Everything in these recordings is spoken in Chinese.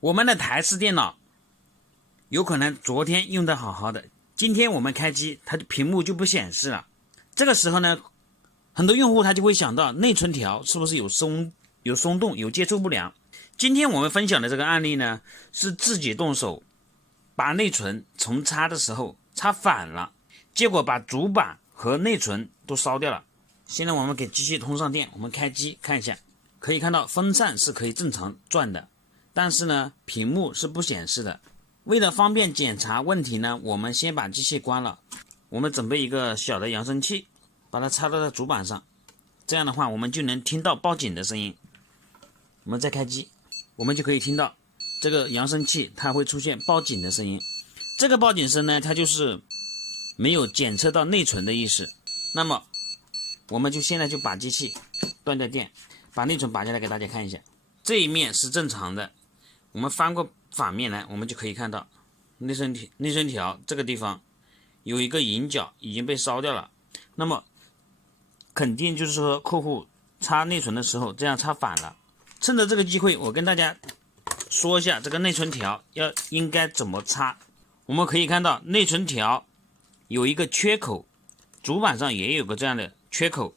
我们的台式电脑有可能昨天用的好好的，今天我们开机，它的屏幕就不显示了。这个时候呢，很多用户他就会想到内存条是不是有松动、有接触不良。今天我们分享的这个案例呢，是自己动手把内存重插的时候插反了，结果把主板和内存都烧掉了。现在我们给机器通上电，我们开机看一下，可以看到风扇是可以正常转的，但是呢，屏幕是不显示的。为了方便检查问题呢，我们先把机器关了，我们准备一个小的扬声器，把它插到主板上，这样的话我们就能听到报警的声音。我们再开机，我们就可以听到这个扬声器它会出现报警的声音。这个报警声呢，它就是没有检测到内存的意思。那么我们就现在就把机器断掉电，把内存拔下来给大家看一下。这一面是正常的，我们翻过反面来，我们就可以看到内存条这个地方有一个引脚已经被烧掉了。那么肯定就是说客户插内存的时候这样插反了。趁着这个机会，我跟大家说一下这个内存条应该怎么插。我们可以看到内存条有一个缺口，主板上也有个这样的缺口，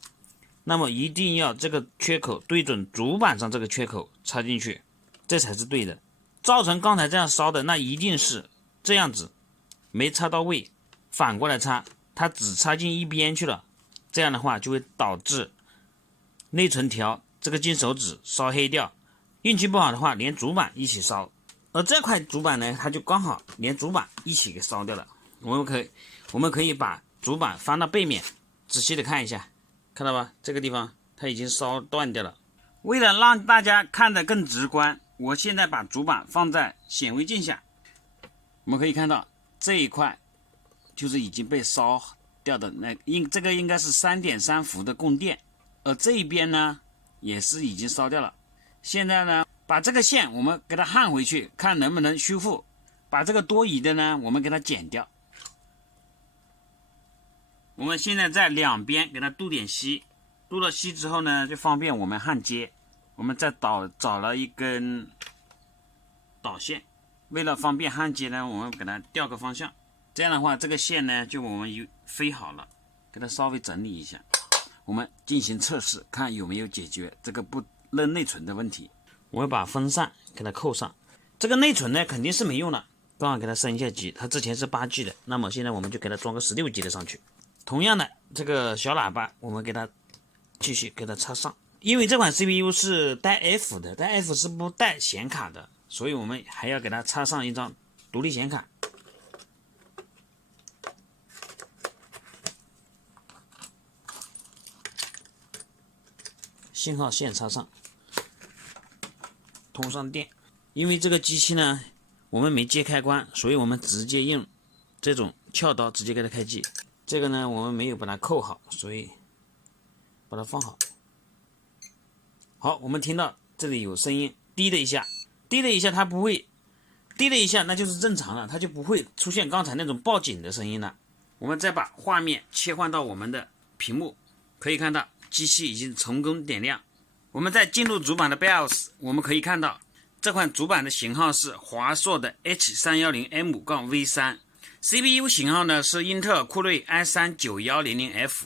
那么一定要这个缺口对准主板上这个缺口插进去，这才是对的。造成刚才这样烧的，那一定是这样子没插到位，反过来插，它只插进一边去了，这样的话就会导致内存条这个金手指烧黑掉，运气不好的话连主板一起烧。而这块主板呢，它就刚好连主板一起给烧掉了。我们可以把主板翻到背面，仔细的看一下，看到吧？这个地方它已经烧断掉了。为了让大家看得更直观，我现在把主板放在显微镜下，我们可以看到这一块就是已经被烧掉的这个应该是 3.3 伏的供电，而这一边呢也是已经烧掉了。现在呢，把这个线我们给它焊回去，看能不能修复。把这个多余的呢，我们给它剪掉。我们现在在两边给它镀点锡，镀了锡之后呢，就方便我们焊接。我们再找了一根导线，为了方便焊接呢，我们给它调个方向，这样的话这个线呢就我们飞好了。给它稍微整理一下，我们进行测试，看有没有解决这个不扔内存的问题。我会把风扇给它扣上，这个内存呢肯定是没用了，刚好给它升一下级，它之前是8G 的，那么现在我们就给它装个16G 的上去。同样的，这个小喇叭我们给它继续给它插上，因为这款 CPU 是带 F 的，带 F 是不带显卡的，所以我们还要给它插上一张独立显卡。信号线插上，通上电。因为这个机器呢我们没接开关，所以我们直接用这种撬刀直接给它开机。这个呢我们没有把它扣好，所以把它放好。好，我们听到这里有声音，滴了一下，它不会，滴了一下那就是正常了，它就不会出现刚才那种报警的声音了。我们再把画面切换到我们的屏幕，可以看到机器已经成功点亮。我们再进入主板的 BIOS， 我们可以看到这款主板的型号是华硕的 H310M-V3， CPU 型号呢是英特尔酷睿 i3-9100F。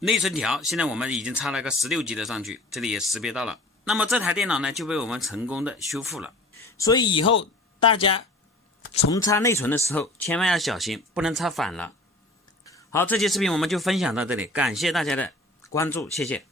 内存条现在我们已经插了个16G 的上去，这里也识别到了。那么这台电脑呢就被我们成功的修复了。所以以后大家重插内存的时候千万要小心，不能插反了。好，这期视频我们就分享到这里，感谢大家的关注，谢谢。